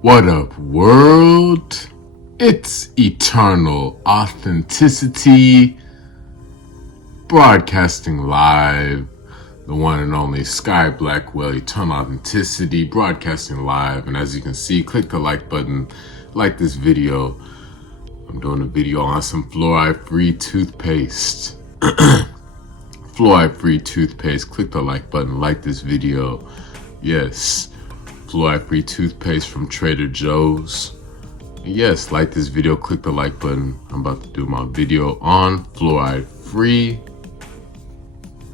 What up, world? It's Eternal Authenticity, broadcasting live. The one and only Sky Blackwell, Eternal Authenticity, broadcasting live. And as you can see, click the like button, like this video. I'm doing a video on some fluoride-free toothpaste. Fluoride-free toothpaste. Click the like button, like this video. Yes. Fluoride-free toothpaste from Trader Joe's. And yes, like this video, click the like button. I'm about to do my video on fluoride-free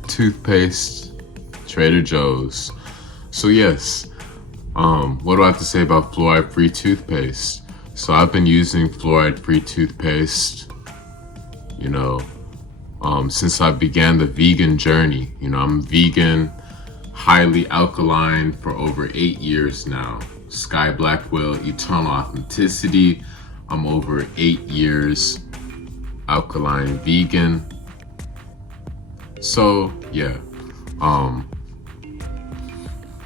toothpaste, Trader Joe's. So yes, what do I have to say about fluoride-free toothpaste? So I've been using fluoride-free toothpaste, since I began the vegan journey. I'm vegan, highly alkaline for over 8 years now. Sky Blackwell, Eternal Authenticity. I'm over 8 years alkaline vegan. So yeah, let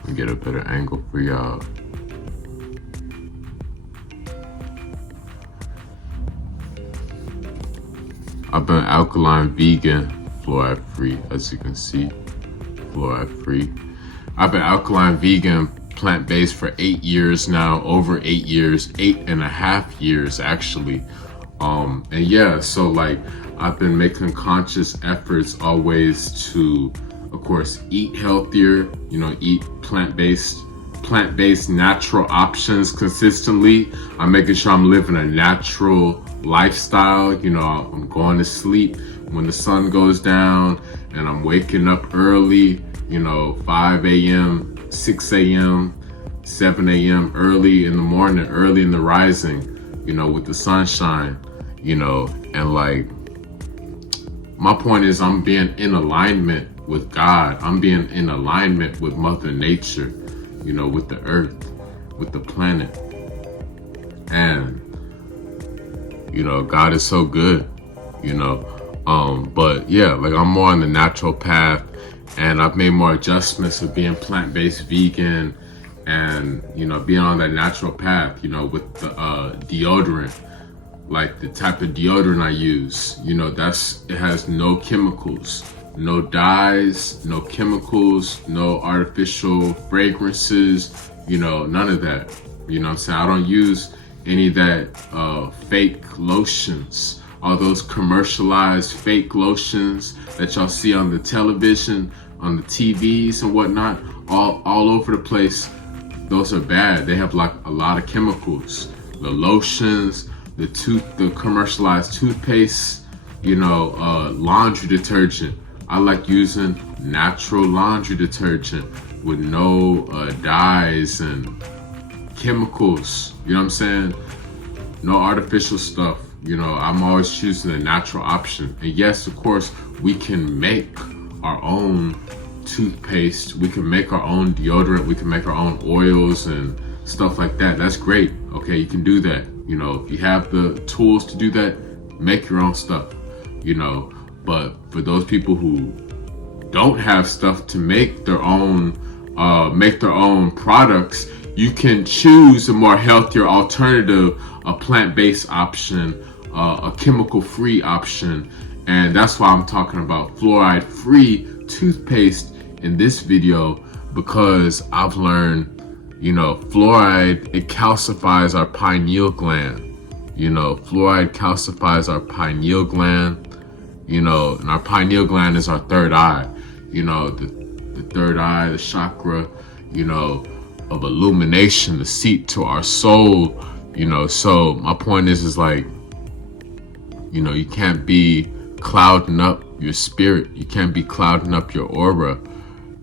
me get a better angle for y'all. I've been alkaline vegan, fluoride free, as you can see. Fluoride free. I've been alkaline vegan, plant-based for 8 years now, over 8 years, 8.5 years actually. And yeah, so like I've been making conscious efforts always to, of course, eat healthier, eat plant-based natural options consistently. I'm making sure I'm living a natural lifestyle. I'm going to sleep when the sun goes down, and I'm waking up early, 5 a.m., 6 a.m., 7 a.m., early in the morning, early in the rising, with the sunshine, and like, my point is I'm being in alignment with God. I'm being in alignment with Mother Nature, with the earth, with the planet. And, God is so good, but yeah, like I'm more on the natural path, and I've made more adjustments of being plant-based vegan and, being on that natural path, with the deodorant, like the type of deodorant I use, it has no chemicals, no dyes, no chemicals, no artificial fragrances, none of that. What I'm saying? I don't use any of that fake lotions, all those commercialized fake lotions that y'all see on the television, on the TVs and whatnot, all over the place. Those are bad. They have like a lot of chemicals. The lotions, the commercialized toothpaste, laundry detergent. I like using natural laundry detergent with no dyes and chemicals, what I'm saying? No artificial stuff. I'm always choosing a natural option. And yes, of course, we can make our own toothpaste, we can make our own deodorant, we can make our own oils and stuff like that. That's great. Okay, you can do that. If you have the tools to do that, make your own stuff. But for those people who don't have stuff to make their own products, you can choose a more healthier alternative, a plant-based option, a chemical-free option. And that's why I'm talking about fluoride-free toothpaste in this video, because I've learned, fluoride, it calcifies our pineal gland. Fluoride calcifies our pineal gland, and our pineal gland is our third eye, the third eye, the chakra, of illumination, the seat to our soul, so my point is like, you can't be clouding up your spirit. You can't be clouding up your aura.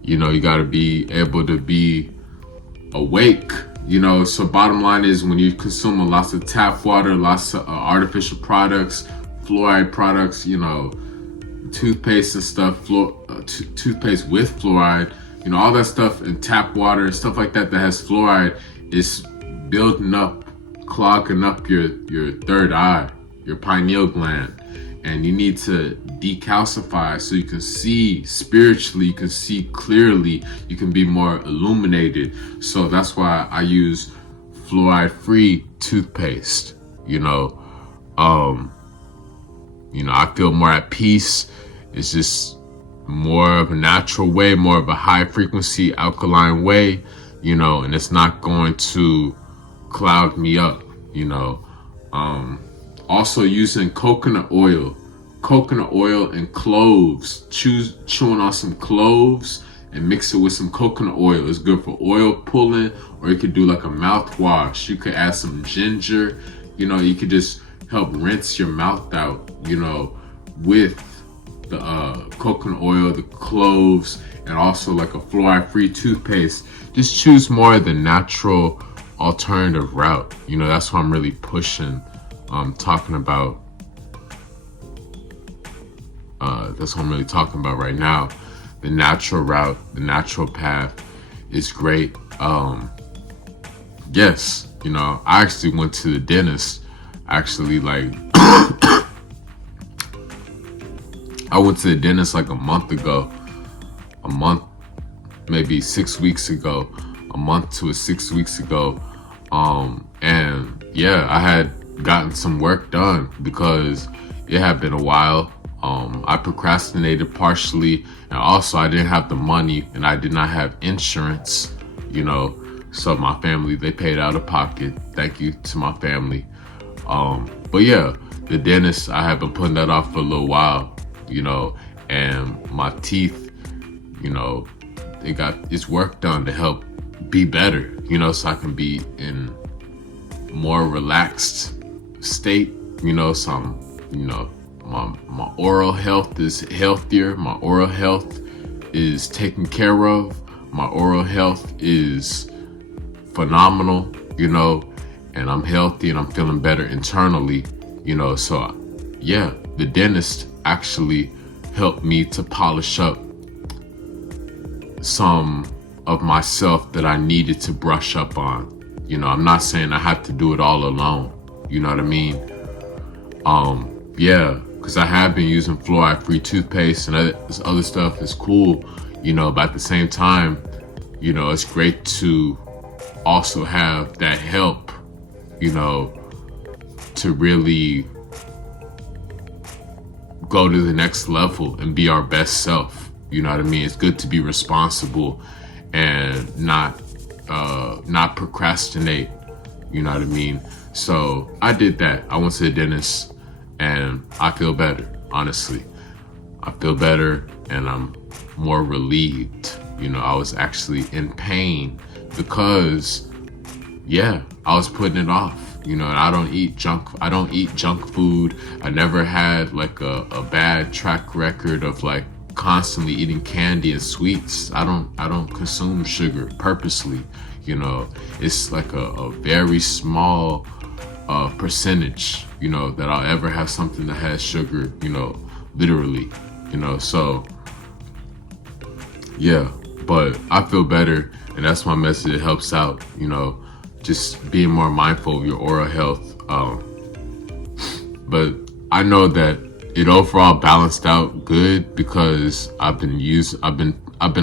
You got to be able to be awake, so bottom line is, when you consume lots of tap water, lots of artificial products, fluoride products, toothpaste and stuff, toothpaste with fluoride, all that stuff, and tap water and stuff like that has fluoride, is building up, clogging up your third eye, your pineal gland. And you need to decalcify so you can see spiritually, you can see clearly, you can be more illuminated. So that's why I use fluoride-free toothpaste. I feel more at peace. It's just more of a natural way, more of a high frequency alkaline way, and it's not going to cloud me up, Also using coconut oil and cloves, chewing on some cloves and mix it with some coconut oil. It's good for oil pulling, or you could do like a mouthwash. You could add some ginger, you could just help rinse your mouth out, with the coconut oil, the cloves, and also like a fluoride-free toothpaste. Just choose more of the natural alternative route. That's what I'm really pushing, talking about. That's what I'm really talking about right now. The natural route, the natural path is great. Yes, I actually went to the dentist. I went to the dentist like a month, maybe 6 weeks ago, a month to 6 weeks ago. And yeah, I had gotten some work done because it had been a while. I procrastinated partially, and also I didn't have the money, and I did not have insurance, so my family, they paid out of pocket. Thank you to my family. But yeah, the dentist, I have been putting that off for a little while, and my teeth, they got its work done to help be better, so I can be in more relaxed state, so I'm, my oral health is healthier. My oral health is taken care of. My oral health is phenomenal, and I'm healthy and I'm feeling better internally, so yeah, the dentist actually helped me to polish up some of myself that I needed to brush up on. I'm not saying I have to do it all alone. You know what I mean? Yeah, because I have been using fluoride-free toothpaste, and this other stuff is cool, but at the same time, it's great to also have that help, to really go to the next level and be our best self. You know what I mean? It's good to be responsible and not procrastinate. You know what I mean? So I did that. I went to the dentist, and I feel better. Honestly, I feel better, and I'm more relieved. I was actually in pain because, yeah, I was putting it off. And I don't eat junk food. I never had like a bad track record of like constantly eating candy and sweets. I don't consume sugar purposely. It's like a very small percentage, that I'll ever have something that has sugar, literally, so yeah, but I feel better, and that's my message. It helps out, just being more mindful of your oral health. But I know that it overall balanced out good because I've been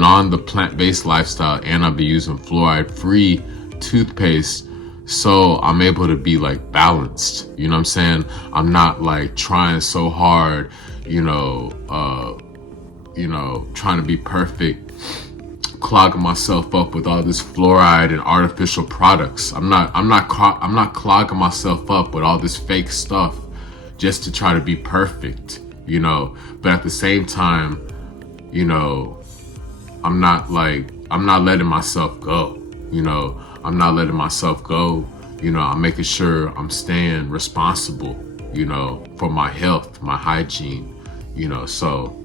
on the plant-based lifestyle, and I've been using fluoride-free toothpaste, so I'm able to be like balanced. You know what I'm saying? I'm not like trying so hard, trying to be perfect, clogging myself up with all this fluoride and artificial products. I'm not clogging myself up with all this fake stuff just to try to be perfect, but at the same time, I'm not letting myself go, I'm not letting myself go. I'm making sure I'm staying responsible, for my health, my hygiene, so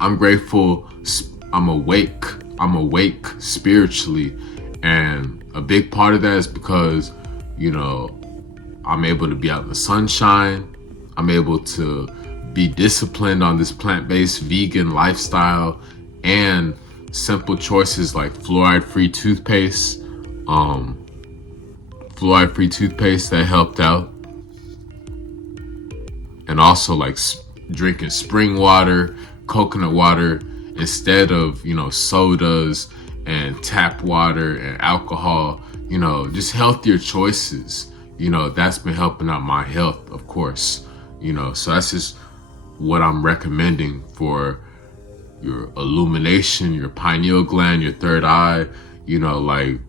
I'm grateful. I'm awake spiritually, and a big part of that is because, I'm able to be out in the sunshine. I'm able to be disciplined on this plant-based vegan lifestyle, and simple choices like fluoride-free toothpaste. Fluoride-free toothpaste that helped out. And also like drinking spring water, coconut water, instead of, sodas and tap water and alcohol, you know, just healthier choices. You know, that's been helping out my health, of course. You know, so that's just what I'm recommending for your illumination, your pineal gland, your third eye. You know, like,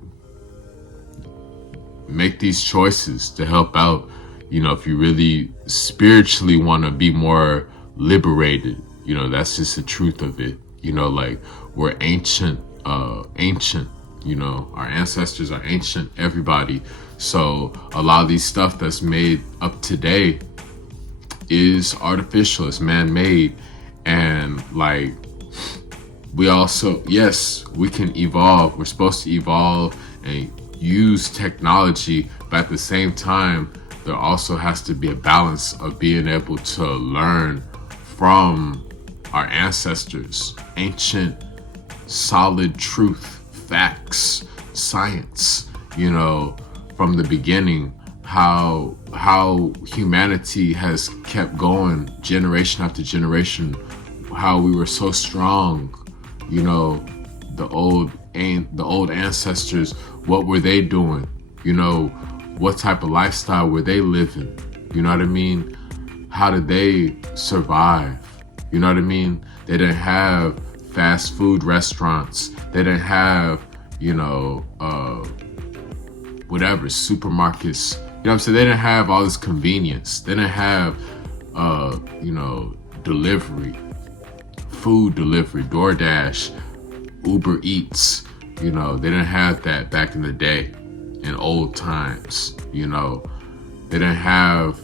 make these choices to help out. You know, if you really spiritually want to be more liberated, you know, that's just the truth of it. You know, like, we're ancient, you know, our ancestors are ancient, everybody. So a lot of these stuff that's made up today is artificial, it's man-made. And like, we also, yes, we can evolve. We're supposed to evolve and use technology, but at the same time, there also has to be a balance of being able to learn from our ancestors, ancient, solid truth, facts, science, you know, from the beginning, how humanity has kept going generation after generation, how we were so strong, you know, the old ancestors, what were they doing? You know, what type of lifestyle were they living? You know what I mean? How did they survive? You know what I mean? They didn't have fast food restaurants. They didn't have, you know, whatever, supermarkets. You know what I'm saying? They didn't have all this convenience. They didn't have, you know, delivery, food delivery, DoorDash, Uber Eats. You know, they didn't have that back in the day, in old times. You know, they didn't have,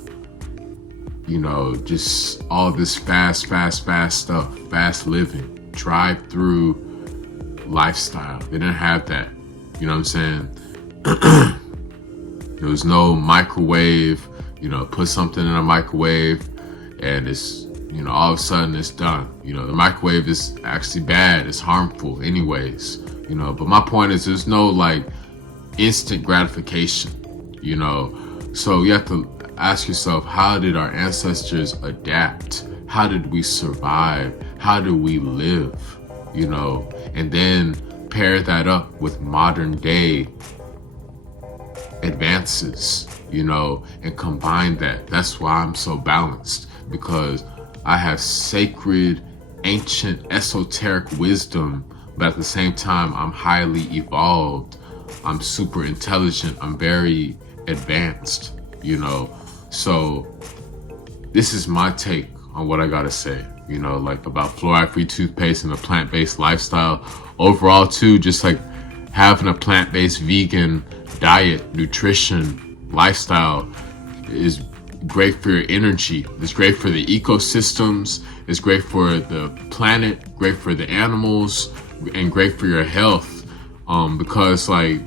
you know, just all this fast stuff, fast living, drive-through lifestyle. They didn't have that. You know what I'm saying? There was no microwave, you know, put something in a microwave and it's, you know, all of a sudden it's done. You know, the microwave is actually bad. It's harmful anyways, you know. But my point is, there's no like instant gratification, you know. So you have to ask yourself, how did our ancestors adapt? How did we survive? How do we live? You know, and then pair that up with modern day advances, you know, and combine that. That's why I'm so balanced, because I have sacred, ancient, esoteric wisdom, but at the same time, I'm highly evolved. I'm super intelligent. I'm very advanced, you know. So this is my take on what I gotta say, you know, like about fluoride-free toothpaste and a plant-based lifestyle. Overall, too, just like having a plant-based vegan diet, nutrition, lifestyle is great for your energy. It's great for the ecosystems. It's great for the planet, great for the animals, and great for your health. Because like,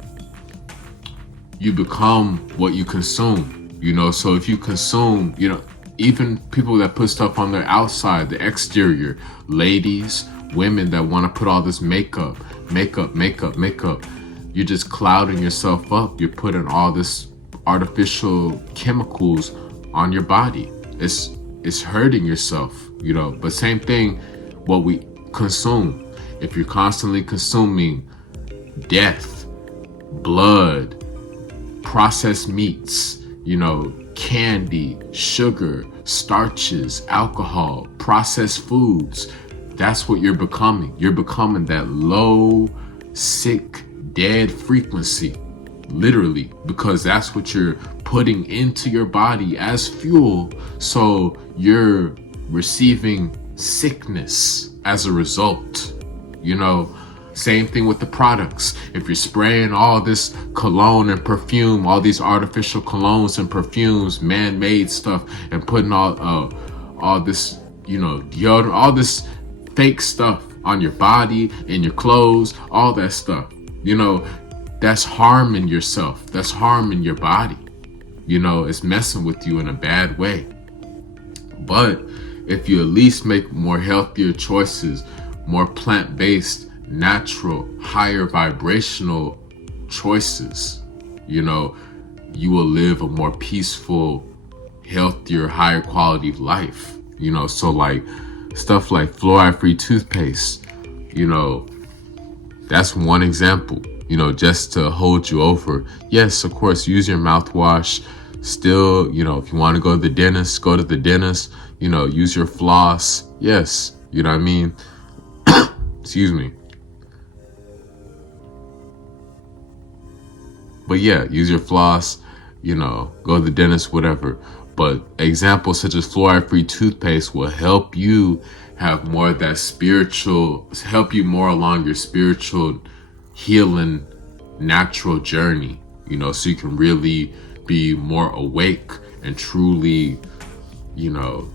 you become what you consume, you know. So if you consume, you know, even people that put stuff on their outside, the exterior, ladies, women that want to put all this makeup, you're just clouding yourself up. You're putting all this artificial chemicals on your body. It's hurting yourself, you know. But same thing, what we consume. If you're constantly consuming death, blood, processed meats, you know, candy, sugar, starches, alcohol, processed foods, that's what you're becoming. You're becoming that low, sick, dead frequency, literally, because that's what you're putting into your body as fuel. So you're receiving sickness as a result, you know. Same thing with the products. If you're spraying all this cologne and perfume, all these artificial colognes and perfumes, man-made stuff, and putting all this, you know, deodorant, all this fake stuff on your body, in your clothes, all that stuff, you know, that's harming yourself. That's harming your body. You know, it's messing with you in a bad way. But if you at least make more healthier choices, more plant-based, natural, higher vibrational choices, you know, you will live a more peaceful, healthier, higher quality life, you know. So like stuff like fluoride-free toothpaste, you know, That's one example, just to hold you over. Yes, of course, use your mouthwash. Still, if you want to go to the dentist, go to the dentist. Use your floss. Yes, you know what I mean? Excuse me. But yeah, use your floss, go to the dentist, whatever. But examples such as fluoride-free toothpaste will help you have more of that help you more along your spiritual healing, natural journey, so you can really be more awake and truly,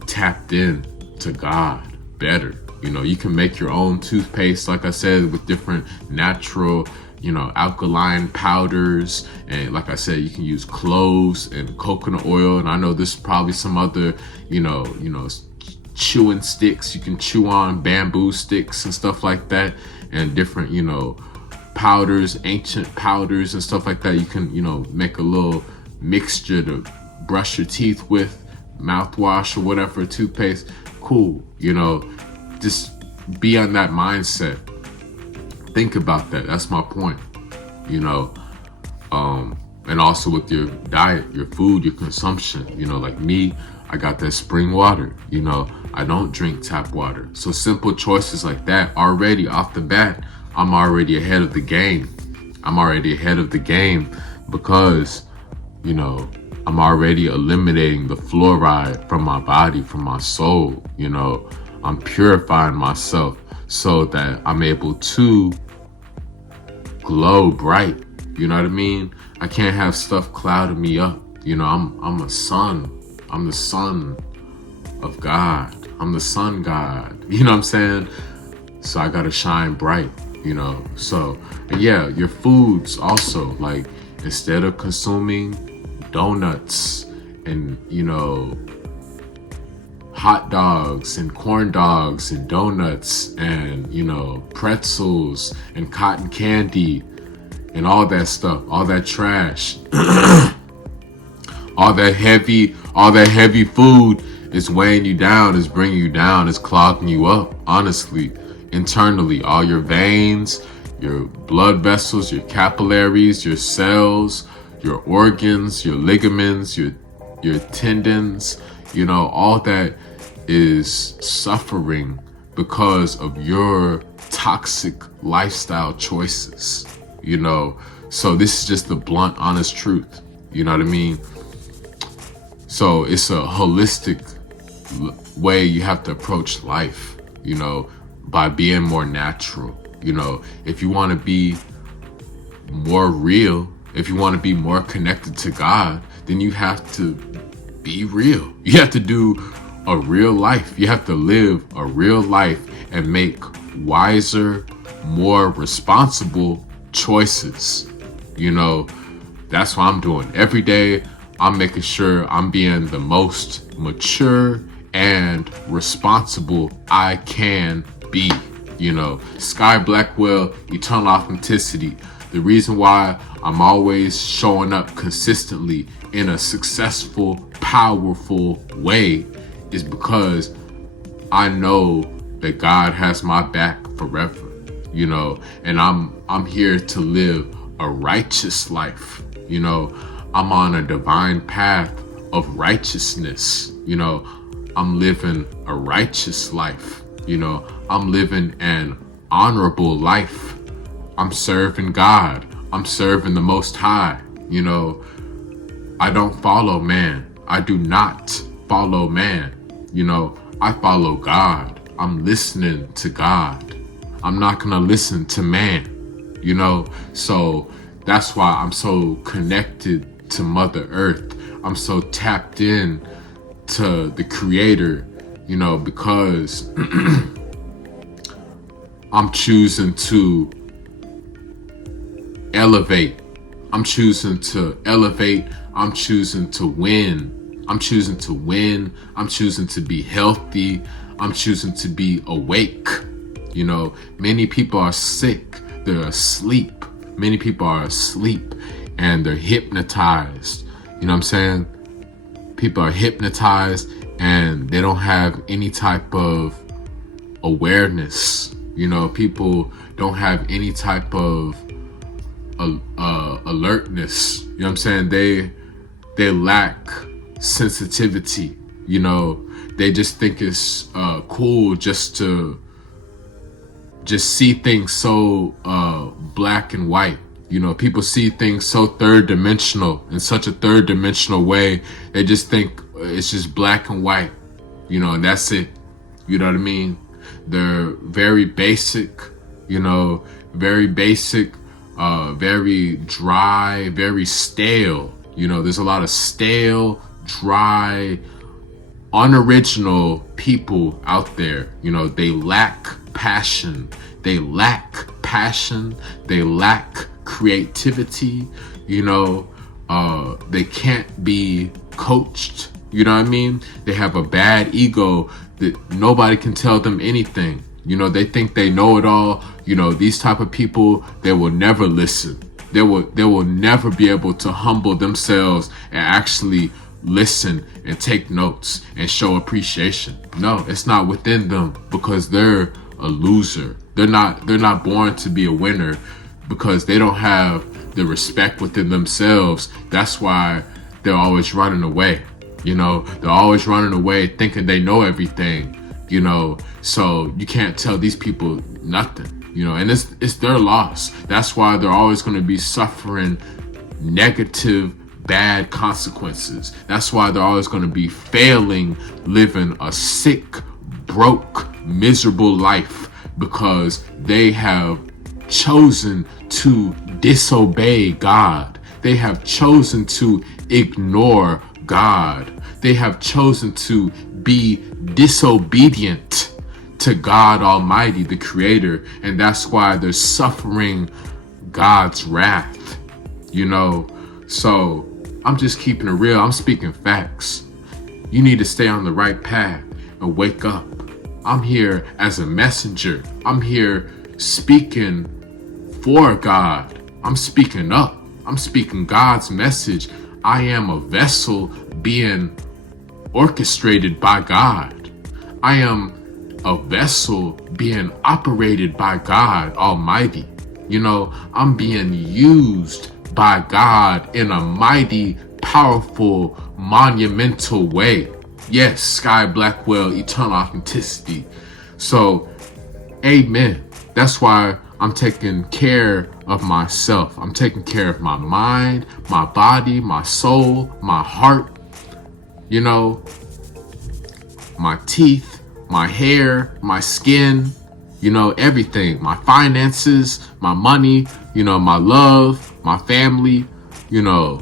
tapped in to God better. You can make your own toothpaste, like I said, with different natural, alkaline powders. And like I said, you can use cloves and coconut oil. And I know there's probably some other, chewing sticks. You can chew on bamboo sticks and stuff like that. And different, powders, ancient powders and stuff like that. You can, make a little mixture to brush your teeth with, mouthwash or whatever, toothpaste. Cool. Just be on that mindset. Think about that. That's my point. And also with your diet, your food, your consumption. Like me, I got that spring water. I don't drink tap water. So simple choices like that, already off the bat, I'm already ahead of the game. Because, I'm already eliminating the fluoride from my body, from my soul. I'm purifying myself so that I'm able to glow bright. You know what I mean? I can't have stuff clouding me up. I'm a son. I'm the son of God. I'm the sun God. You know what I'm saying? So I gotta shine bright, So, yeah, your foods also, like, instead of consuming donuts and, hot dogs and corn dogs and donuts and, pretzels and cotton candy and all that stuff, all that trash, all that heavy food is weighing you down, is bringing you down, is clogging you up, honestly, internally. All your veins, your blood vessels, your capillaries, your cells, your organs, your ligaments, your tendons, all that is suffering because of your toxic lifestyle choices, So this is just the blunt, honest truth. You know what I mean? So it's a holistic way you have to approach life, by being more natural. If you want to be more real, if you want to be more connected to God, then you have to be real. You have to do a real life. You have to live a real life and make wiser, more responsible choices. That's what I'm doing. Every day, I'm making sure I'm being the most mature and responsible I can be. Sky Blackwell, eternal authenticity. The reason why I'm always showing up consistently in a successful, powerful way is because I know that God has my back forever, and I'm here to live a righteous life. I'm on a divine path of righteousness. I'm living a righteous life. I'm living an honorable life. I'm serving God. I'm serving the Most High. I don't follow man. I do not follow man. I follow God. I'm listening to God. I'm not going to listen to man. So that's why I'm so connected to Mother Earth. I'm so tapped in to the Creator, because I'm choosing to elevate. I'm choosing to elevate. I'm choosing to win. I'm choosing to win. I'm choosing to be healthy. I'm choosing to be awake. Many people are sick. They're asleep. Many people are asleep and they're hypnotized. You know what I'm saying? People are hypnotized and they don't have any type of awareness. People don't have any type of alertness. You know what I'm saying? They lack sensitivity. You know, they just think it's cool just to just see things so black and white. You know, people see things so third dimensional, in such a third dimensional way. They just think it's just black and white, you know, and that's it. You know what I mean? They're very basic, you know, very basic, very dry, very stale. You know, there's a lot of stale, dry, unoriginal people out there. You know, they lack passion. They lack passion. They lack creativity. You know, they can't be coached. You know what I mean? They have a bad ego that nobody can tell them anything. You know, they think they know it all. You know, these type of people, they will never listen. They will never be able to humble themselves and actually listen and take notes and show appreciation. No, it's not within them, because they're a loser. They're not born to be a winner, because they don't have the respect within themselves. That's why they're always running away. You know, they're always running away thinking they know everything, you know, so you can't tell these people nothing, you know, and it's their loss. That's why they're always going to be suffering negative, bad consequences. That's why they're always going to be failing, living a sick, broke, miserable life, because they have chosen to disobey God. They have chosen to ignore God. They have chosen to be disobedient to God Almighty, the Creator, and that's why they're suffering God's wrath. You know, so I'm just keeping it real. I'm speaking facts. You need to stay on the right path and wake up. I'm here as a messenger. I'm here speaking for God. I'm speaking up. I'm speaking God's message. I am a vessel being orchestrated by God. I am a vessel being operated by God Almighty. You know, I'm being used by God in a mighty, powerful, monumental way. Yes, Sky Blackwell, eternal authenticity. So, amen. That's why I'm taking care of myself. I'm taking care of my mind, my body, my soul, my heart, you know, my teeth, my hair, my skin, you know, everything, my finances, my money, you know, my love, my family, you know,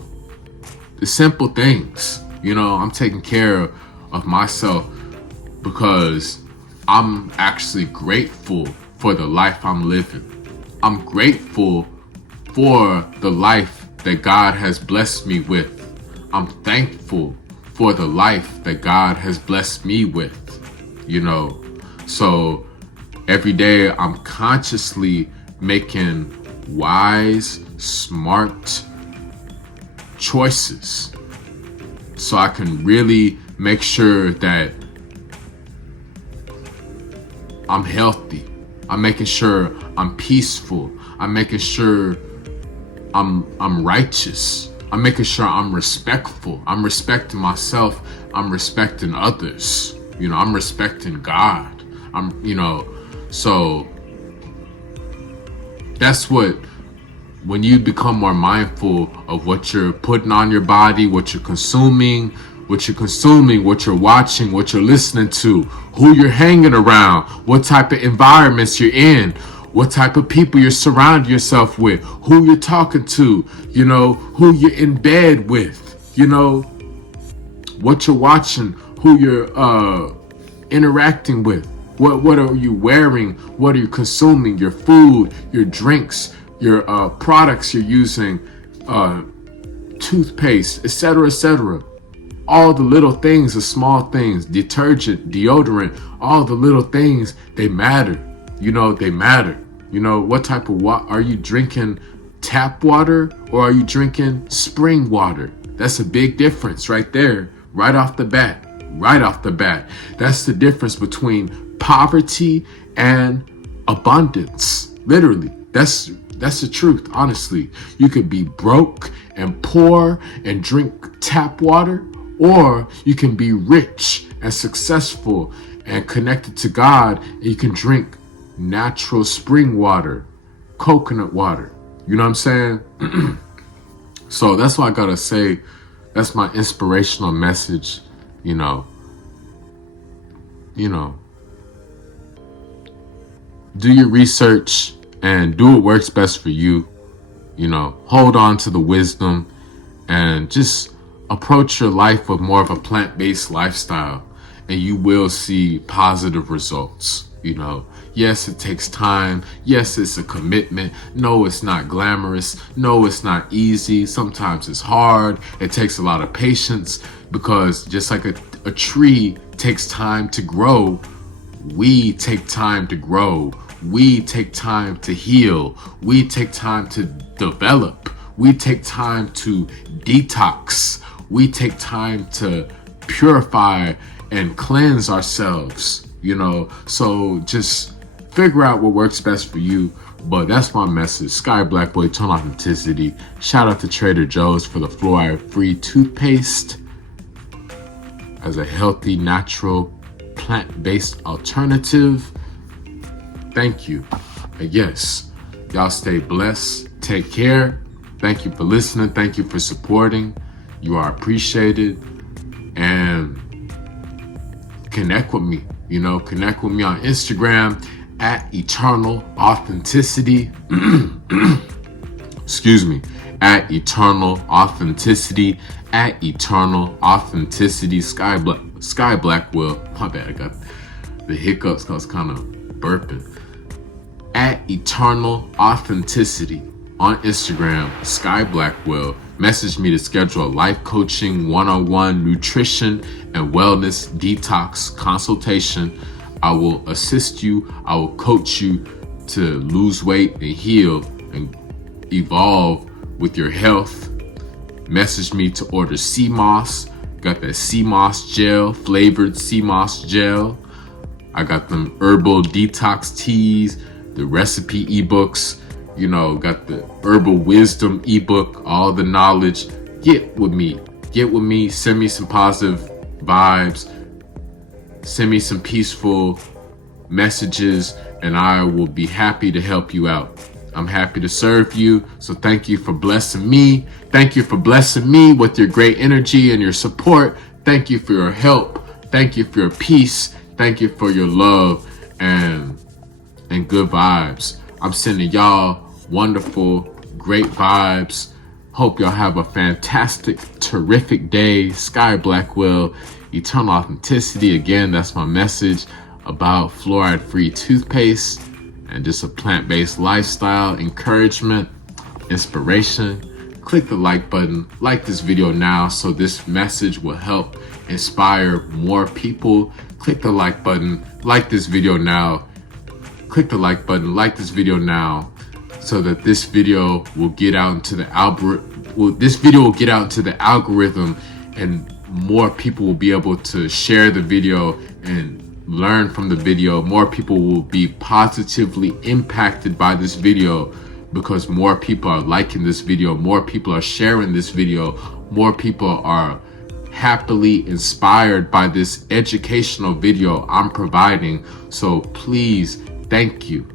the simple things. You know, I'm taking care of myself because I'm actually grateful for the life I'm living. I'm grateful for the life that God has blessed me with. I'm thankful for the life that God has blessed me with, you know. So every day I'm consciously making wise, smart choices so I can really make sure that I'm healthy. I'm making sure I'm peaceful. I'm making sure I'm righteous. I'm making sure I'm respectful. I'm respecting myself. I'm respecting others. You know, I'm respecting God. You know, so that's when you become more mindful of what you're putting on your body, what you're consuming, what you're watching, what you're listening to, who you're hanging around, what type of environments you're in, what type of people you're surrounding yourself with, who you're talking to, you know, who you're in bed with, you know, what you're watching, who you're interacting with, what are you wearing, what are you consuming, your food, your drinks, your products you're using, toothpaste, etc., etc. All the little things, the small things, detergent, deodorant, all the little things, they matter. You know, they matter. You know, what type of water are you drinking? Tap water or are you drinking spring water? That's a big difference right there, right off the bat. Right off the bat. That's the difference between poverty and abundance. Literally, that's the truth. Honestly, you could be broke and poor and drink tap water, or you can be rich and successful and connected to God, and you can drink natural spring water, coconut water. You know what I'm saying? So that's what I gotta say. That's my inspirational message. You know, do your research and do what works best for you. Hold on to the wisdom and just approach your life with more of a plant-based lifestyle, and you will see positive results. Yes, it takes time. Yes, it's a commitment. No, it's not glamorous. No, it's not easy. Sometimes it's hard. It takes a lot of patience, because just like a tree takes time to grow, we take time to grow. We take time to heal. We take time to develop. We take time to detox. We take time to purify and cleanse ourselves. So just figure out what works best for you. But that's my message. Sky Blackwell, Eternal Authenticity. Shout out to Trader Joe's for the Fluoride-Free toothpaste as a healthy, natural, plant-based alternative. Thank you. And yes, y'all stay blessed. Take care. Thank you for listening. Thank you for supporting. You are appreciated. And connect with me. Connect with me on Instagram at Eternal Authenticity. Excuse me. At Eternal Authenticity. At Eternal Authenticity. Sky Blackwell. My bad. I got the hiccups because I was kind of burping. At Eternal Authenticity on Instagram. Sky Blackwell. Message me to schedule a life coaching, one-on-one nutrition and wellness detox consultation. I will assist you. I will coach you to lose weight and heal and evolve with your health. Message me to order sea moss. Got that sea moss gel, flavored sea moss gel. I got them herbal detox teas, the recipe ebooks. Got the herbal wisdom ebook, all the knowledge. Get with me. Send me some positive vibes. Send me some peaceful messages, and I will be happy to help you out. I'm happy to serve you. So thank you for blessing me. Thank you for blessing me with your great energy and your support. Thank you for your help. Thank you for your peace. Thank you for your love and good vibes. I'm sending y'all wonderful, great vibes. Hope y'all have a fantastic, terrific day. Sky Blackwell, Eternal Authenticity. Again, that's my message about fluoride-free toothpaste and just a plant-based lifestyle, encouragement, inspiration. Click the like button. Like this video now so this message will help inspire more people. Click the like button. Like this video now. Click the like button. Like this video now, so that this video will get out into the algorithm, and more people will be able to share the video and learn from the video. More people will be positively impacted by this video because more people are liking this video, more people are sharing this video, more people are happily inspired by this educational video I'm providing. So please, thank you.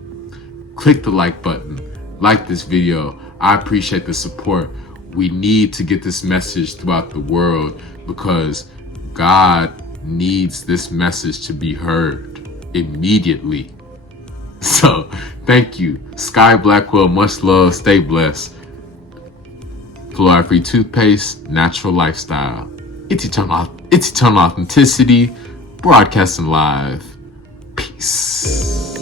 Click the like button. Like this video. I appreciate the support. We need to get this message throughout the world because God needs this message to be heard immediately. So thank you. Sky Blackwell, much love. Stay blessed. Fluoride-Free toothpaste, natural lifestyle. It's eternal authenticity. Broadcasting live. Peace.